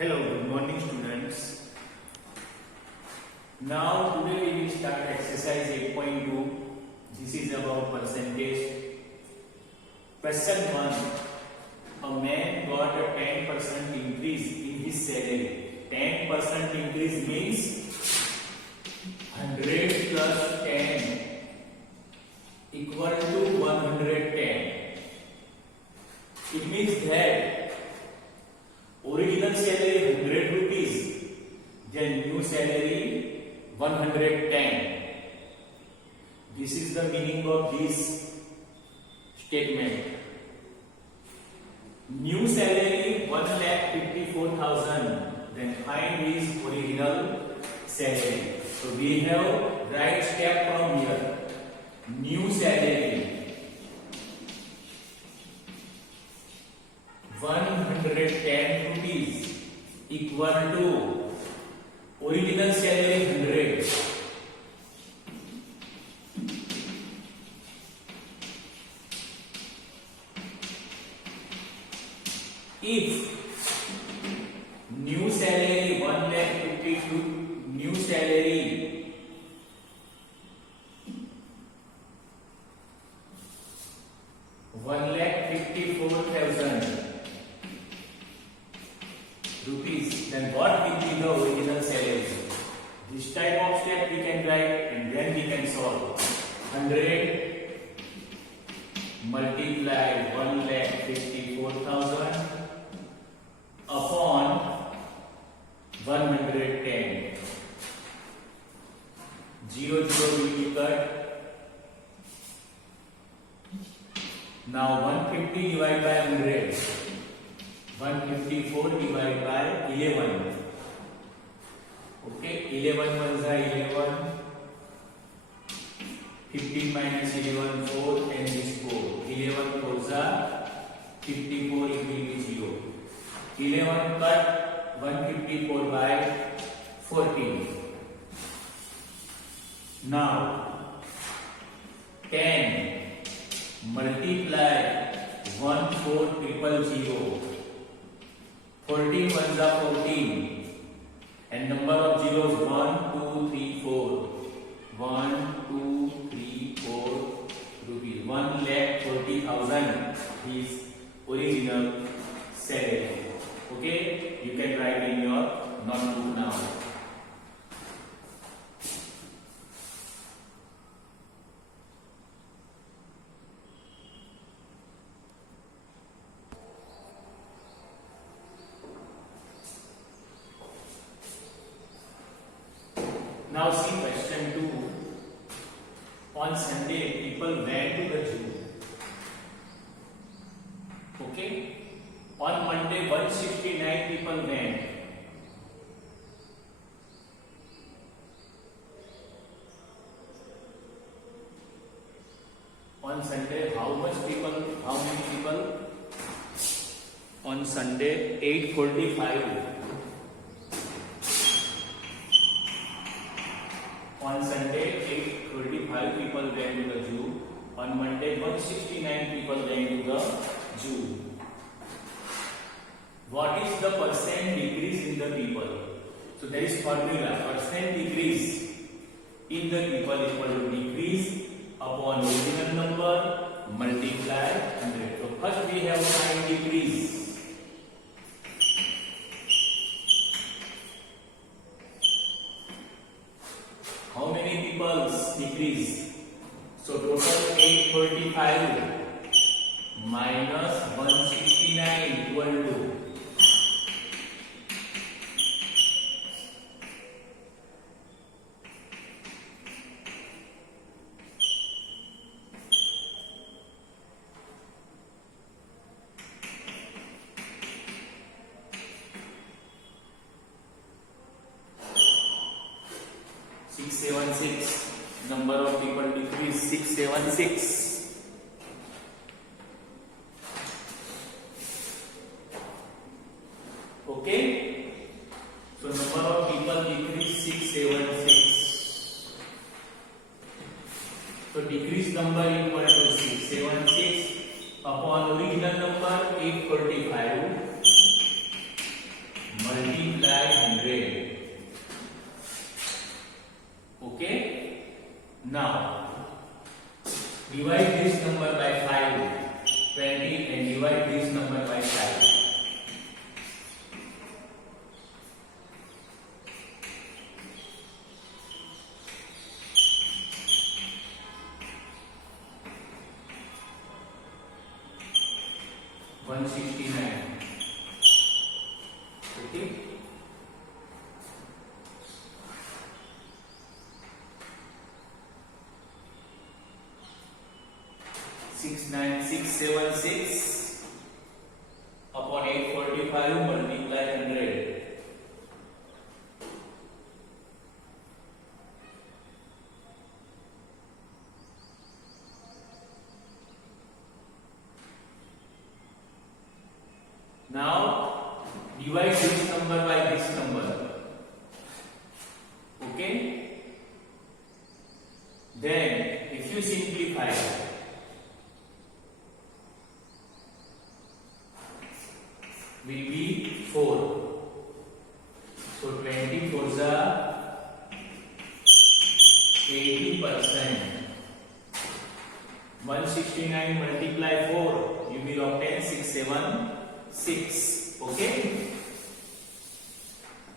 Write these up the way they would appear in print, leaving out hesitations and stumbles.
Hello, good morning students. Now today we will start exercise 8.2. This is about percentage. Question 1. A man got a 10% increase in his salary. 10% increase means 100 plus 10 equal to 110. It means that original salary 100 rupees, then new salary 110. This is the meaning of this statement. New salary 1,54,000, then find his original salary. So we have right step from here. New salary 110 rupees equal to original salary 100. If new salary 1,52,000, new salary 1,54,000 rupees, then what will be the original salary? This type of step we can write and then we can solve. 100 multiply 1,54,000 upon 110. 0 will be cut. Now 150 divided by 100. 154 divided by 11. Okay, 11 ones are 11. 15 minus 11, 4, and this 4. 11 fours are 54, it will be 0. 11 cut 154 by 14. Now 10 multiply 14,000. 14 ones are 14, and number of zeros 1, 2, 3, 4. 1, 2, 3, 4 rupees. 1,40,000 is original salary. Okay, you can write in your notebook now. Now see question 2. On Sunday, people went to the zoo. Okay. On Monday, 169 people went. On Sunday, how many people? On Sunday, 845. On Sunday, 835 people went to the zoo. On Monday, 169 people went to the zoo. What is the percent decrease in the people? So there is formula. Percent decrease in the people equal to decrease upon original number multiply 100. So first we have find decrease. How many people decrease? So total 845 minus 169 equal to 676. Number of people decrease 676. Okay. So number of people decrease 676. So decrease number equal to 676 upon original number 845 multiply Now, divide this number by 5, 20, and divide this number by 5. One 69. Okay. Six nine six seven six upon 845 multiply 100. Now divide this number by this number. Okay? Then if you simplify, will be 4. So 24 is 80%. 169 multiply 4, you will obtain 676. Okay?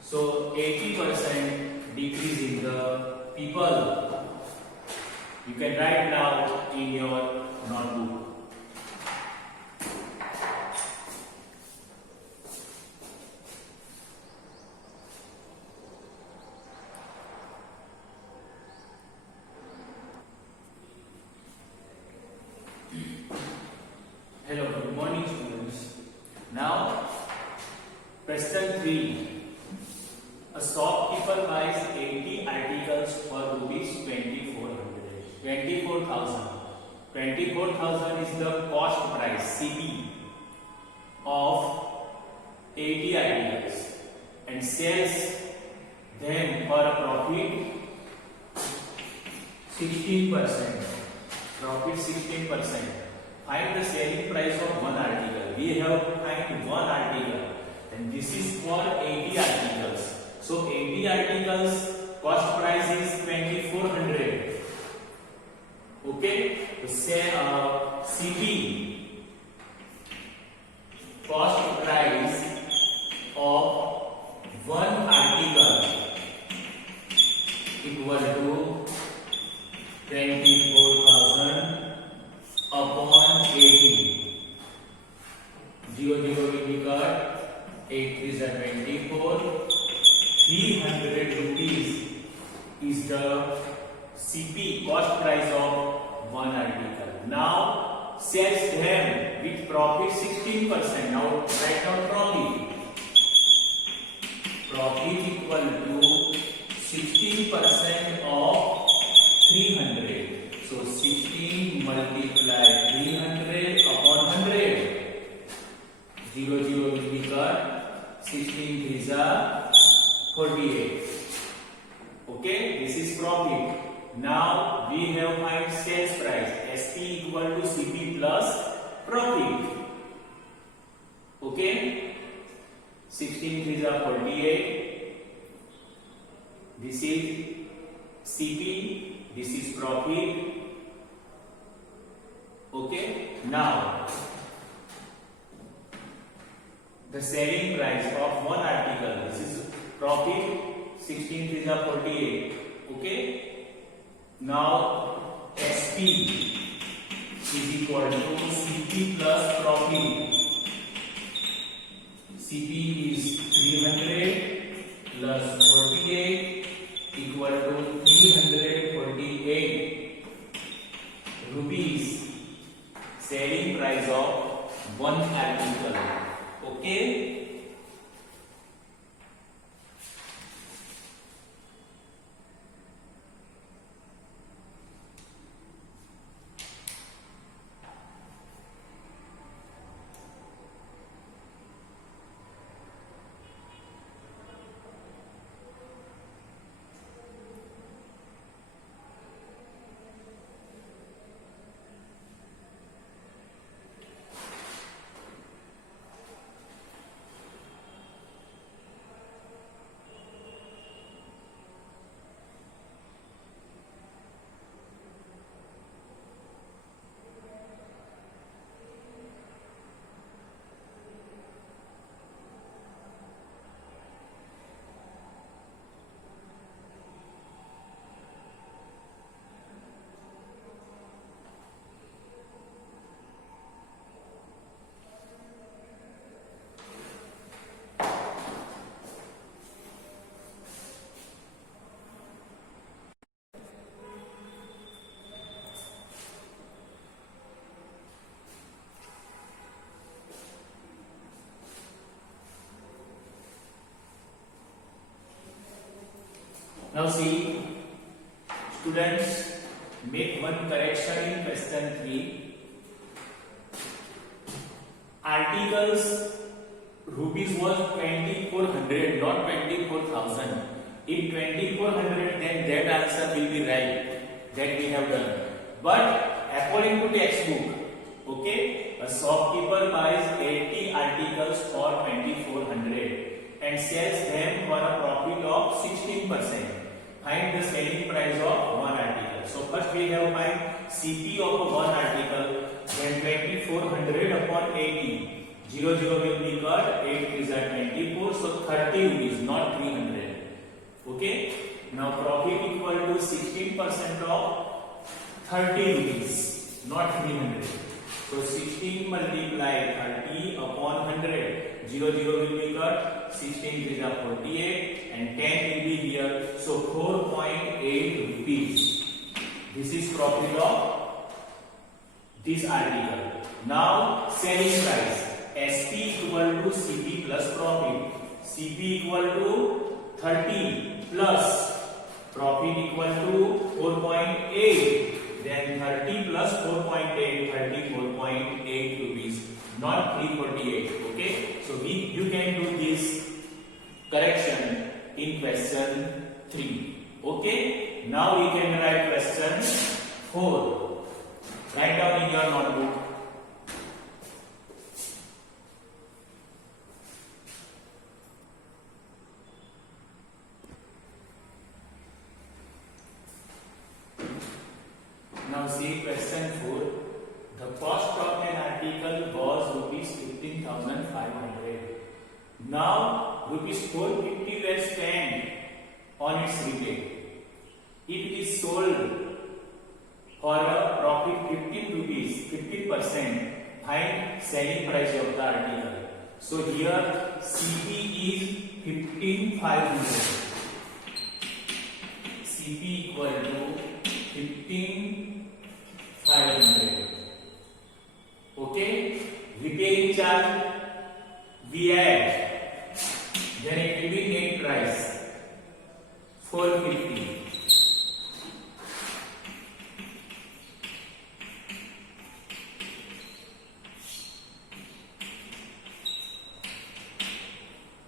So 80% decrease in the people. You can write down in your notebook. Hello, good morning students. Now, question 3. A shopkeeper buys 80 articles for rupees 24,000. 24,000 is the cost price CP of 80 articles and sells them for a profit 16%. Profit 16%. Find the selling price of one article. We have to find one article, and this is for 80 articles. So 80 articles cost price is 2400. Okay, so say CP cost price of one article equal to 24,000 upon 80. 0 0 will be cut. 8 is 24. 300 rupees is the CP cost price of one article. Now sells them with profit 16%. Now write down profit. Profit equal to 16% of 300. So 16 multiply 300 upon 100. 0 0 will be cut. 16 is 48. Okay, this is profit. Now we have find sales price. SP equal to CP plus profit. Okay, 16 is 48. This is CP. This is profit. Okay, now the selling price of one article. This is profit. 16 is 48. Okay. Now SP is equal to CP plus profit. CP is 300 plus 48 equal to 348 rupees. Selling price of one article. Okay. Now see, students, make one correction in question 3. Articles rupees was 2400, not 24,000. If 2400, then that answer will be right, that we have done. But according to textbook, okay, a shopkeeper buys 80 articles for 2400 and sells them for a profit of 16%. Find the selling price of one article. So first we have find CP of one article, then 2400 upon 80. 0 will be cut, 8 is at 24, so 30 rupees, not 300. Okay. Now profit equal to 16% of 30 rupees, not 300. So 16 multiply 30 upon 100. 0 will be cut, 16 is 48, and 10 will be here. So 4.8 rupees. This is profit of this article. Now selling price. SP equal to CP plus profit. CP equal to 30 plus profit equal to 4.8. Then 30 plus 4.8, 34.8 rupees, not 348. Okay, so you can do this correction in question 3. Okay, now we can write question 4. Write down in your notebook. Now see question 4. The cost of an article was rupees 15,500. Now rupees 450 were spent on its repair. If it is sold for a profit 15 rupees, 15%, find selling price of the article. So here CP is 15,500. CP equal to 15,500. Okay, repairing charge we add, then it will be net price 450.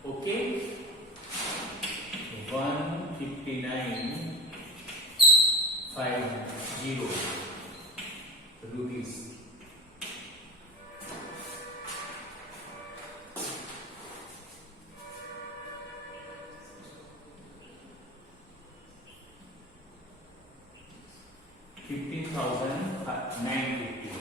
Okay, 159,500 rupees. $15,950.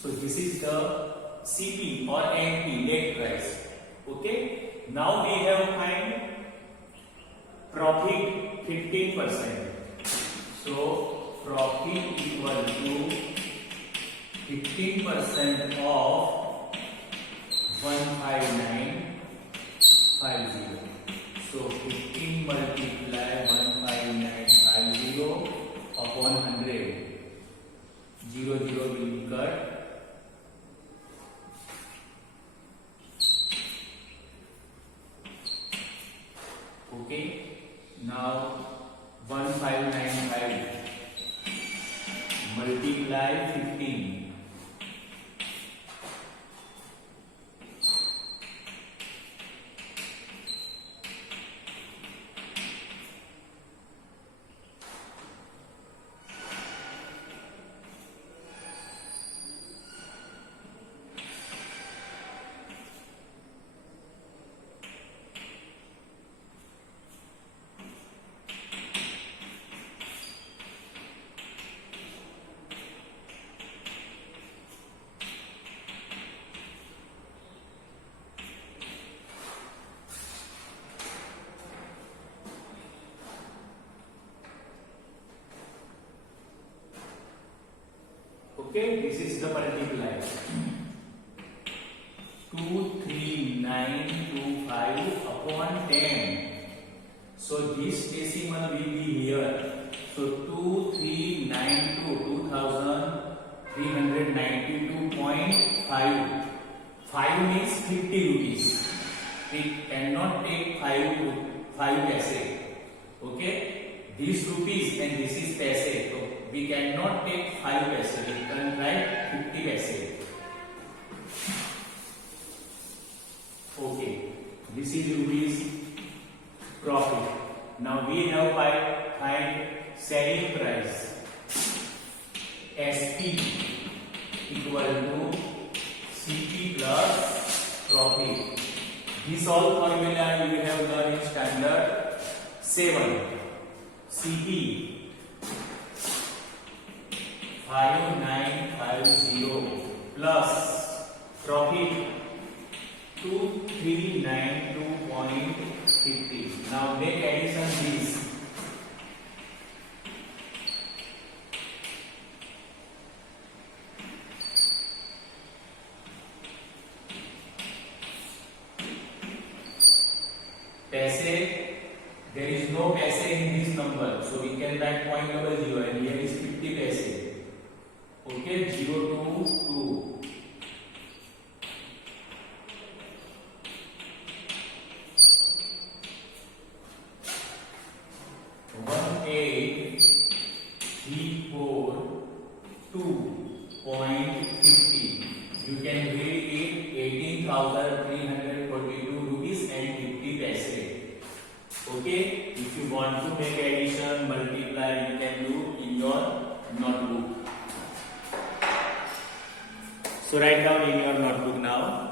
So this is the CP or NP, net price. Okay. Now we have find profit 15%. So profit equal to 15% of 15950. So 15 multiply 15950 upon 100. 0 will be cut. Okay. Now 1595 multiply 15. Okay, this is the multiply. 23925 upon 10. So this decimal will be here. So 2392 2392.5 5 means 50 rupees. We cannot take 5 paise. Okay, this rupees and this is paise, so we cannot take 5 paise. We can write 50 paise. Okay, this is rupees profit. Now we have find selling price. SP equal to CP plus profit. This all formula you have learned in standard 7. CP 5950 plus profit 2392.50. Now make addition this. Paise, there is no paise in this number, so we can write 0.00 and here is 50 paise. Okay, 0 to 2. 18,342.50. You can read it 18,342 rupees and 50 paise. Okay, if you want to make addition, multiply, you can do in your notebook. So write down in your notebook now.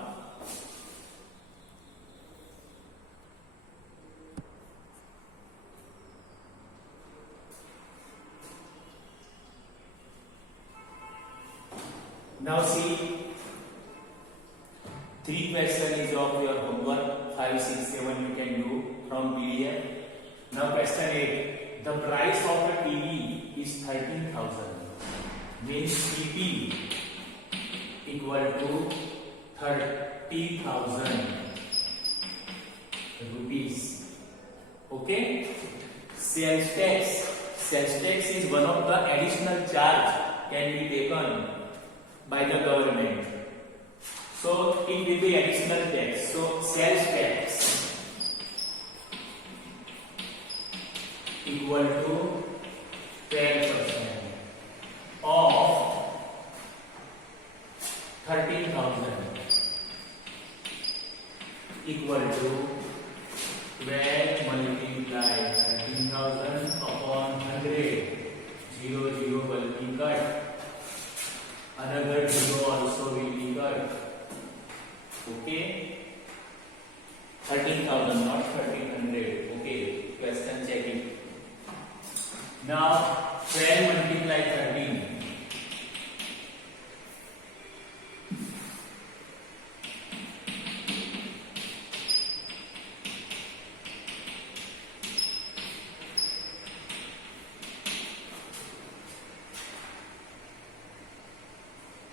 Now see, 3 questions is of your homework. 5, 6, 7 you can do from PDF. Now question 8. The price of the TV is 13,000. Means CP equal to 30,000 rupees. Okay. Sales tax. Sales tax is one of the additional charge can be taken by the government. So it will be additional tax. So sales tax equal to 12% of 13,000 equal to 12 multiply 13,000 upon 100. 0 will be cut. Another 0 also will be cut. Okay, 13,000 not 1300. Okay, question checking. Now 12 multiply 13.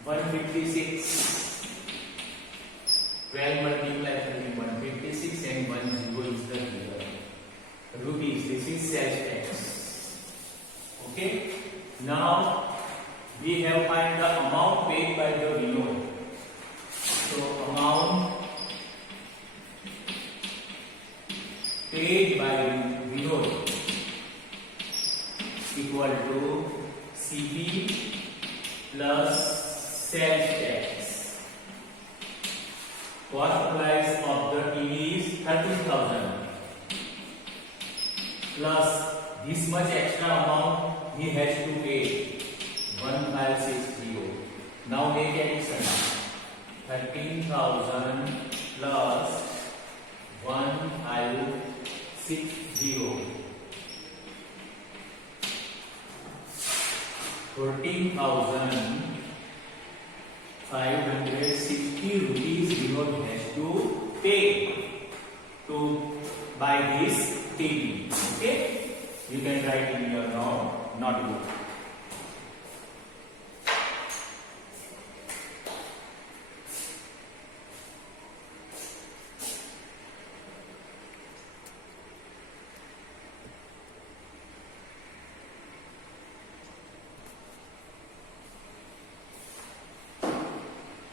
156. 12 multiply 13, 156 and 10 is the figure. Rupees, this is sales tax. Okay. Now we have find the amount paid by the Vinod. So amount paid by Vinod equal to CP plus sales tax. Cost price of the TV is 13,000 plus this much extra amount he has to pay 1560. Now make addition. 13,000 plus 1560. 14,560 rupees Vinod has to pay to buy this TV. Okay, you can write in your notebook.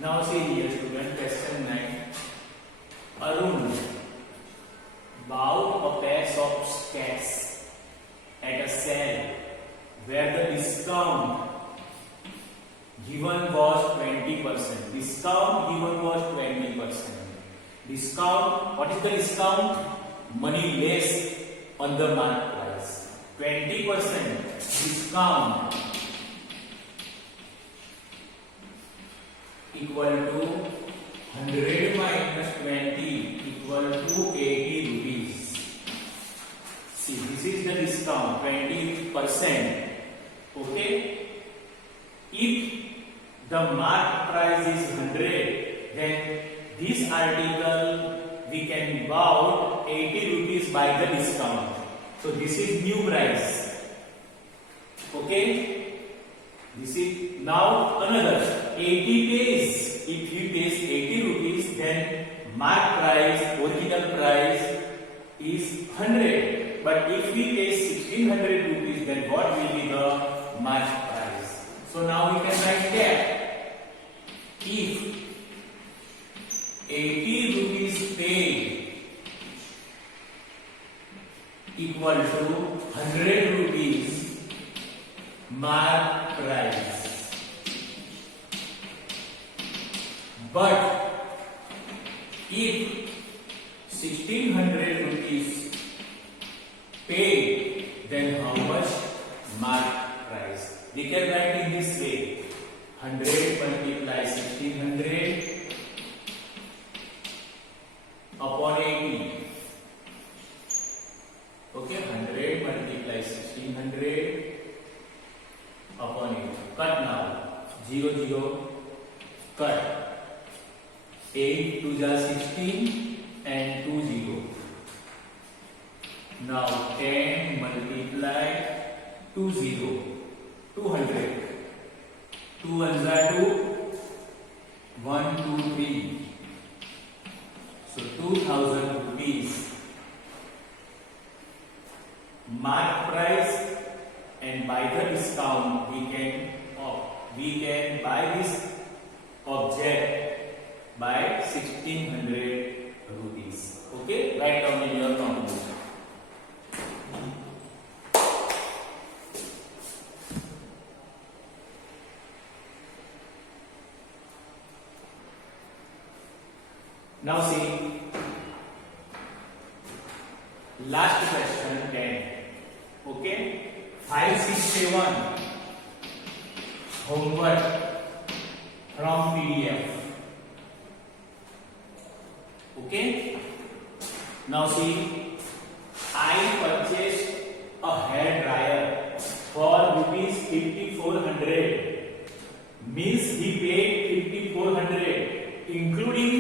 Now see here student, question 9. of tax at a sale where the discount given was 20%. Discount given was 20%. Discount, what is the discount? Money less on the market price. 20% discount equal to 100 minus 20 equal to 80 rupees. See, this is the discount, 20%. Okay? If the market price is 100, then this article we can buy 80 rupees by the discount. So this is new price. Okay? This is now another 80 pays. If he pays 80 rupees, then market price, original price is 100. But if he pays 1600 rupees, then what will be the market price? So now we can write that if 80 rupees paid equal to 100 rupees market price. But if 1600 rupees paid, then how much market price? We can write in this way: 100 multiply 1600 upon 80. Okay, 100 multiply 1600 upon 80. Cut now. 0, 0. Cut. 8 2 are 16 and 2 0. Now 10 multiply 2 0. 200. 2 ones are 2. 1 2 3. So 2000 rupees market price, and by the discount we can buy this object by 1600 rupees. Okay, write down in your notebook. Now see, last question 10. Okay, 5, 6, 7 homework from PDF. Okay, now see, I purchased a hair dryer for rupees 5400. Means he paid 5400 including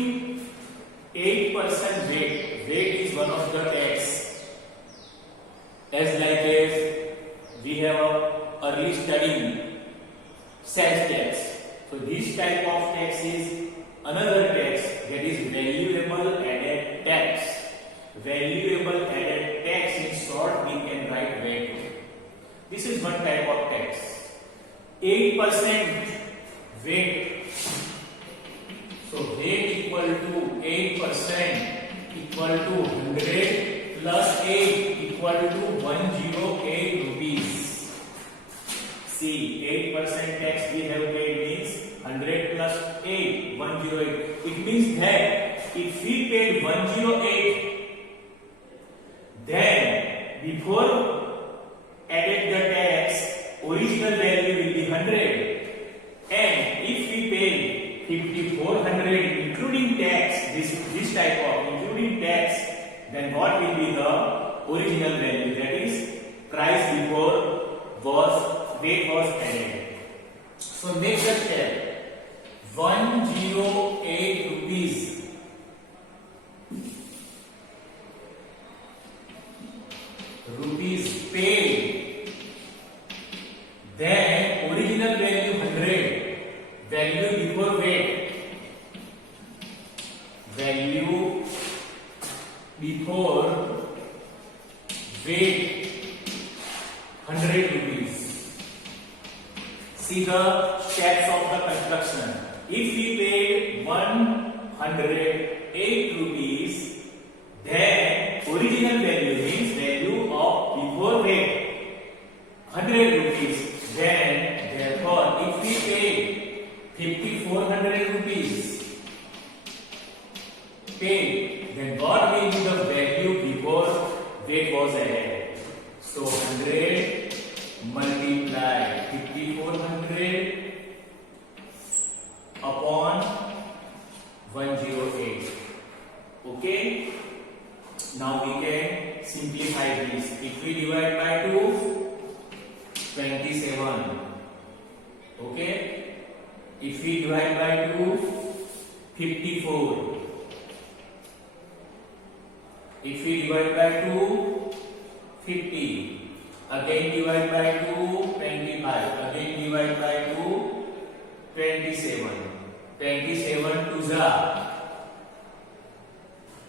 8% VAT. VAT is one of the tax. As we have a early study sales tax. So this type of tax is another tax, that is valuable added tax. Valuable added tax, in short we can write VAT. This is one type of tax. 8% VAT. So VAT equal to 8% equal to 100 plus 8 equal to 108 rupees. See, 8% tax we have paid means 100 plus 8, 108. It means that if we paid 108, then before added the tax, original value will be 100. And if we paid 5400 including tax, this type of including tax, then what will be the original value? That is price before VAT was added. So make the step. 108 rupees paid, then original value 100, value before VAT, value before VAT 100 rupees. See the steps of the construction. If we paid 108 rupees, then original value means value weight was added. So 100 multiplied 5400 upon 108. Okay. Now we can simplify this. If we divide by 2, 27. Okay. If we divide by 2, 54. If we divide by 2, 50. Again divide by 2, 25. Again divide by 2, 27. 27 to the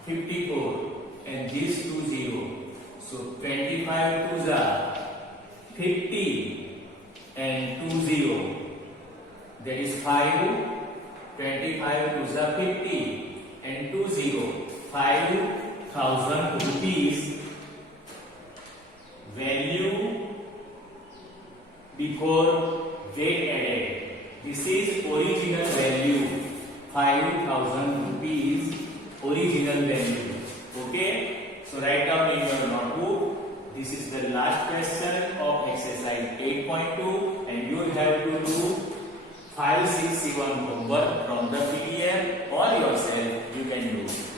54. And these 2 0. So 25 to the 50 and 2 0. That is 5. 25 to the 50 and 2 0. 5,000 rupees value before weight added. This is original value. 5,000 rupees original value. Okay. So write down in your notebook. This is the last question of exercise 8.2 and you have to do 5, 6, 7 homework from the PDF or yourself you can do.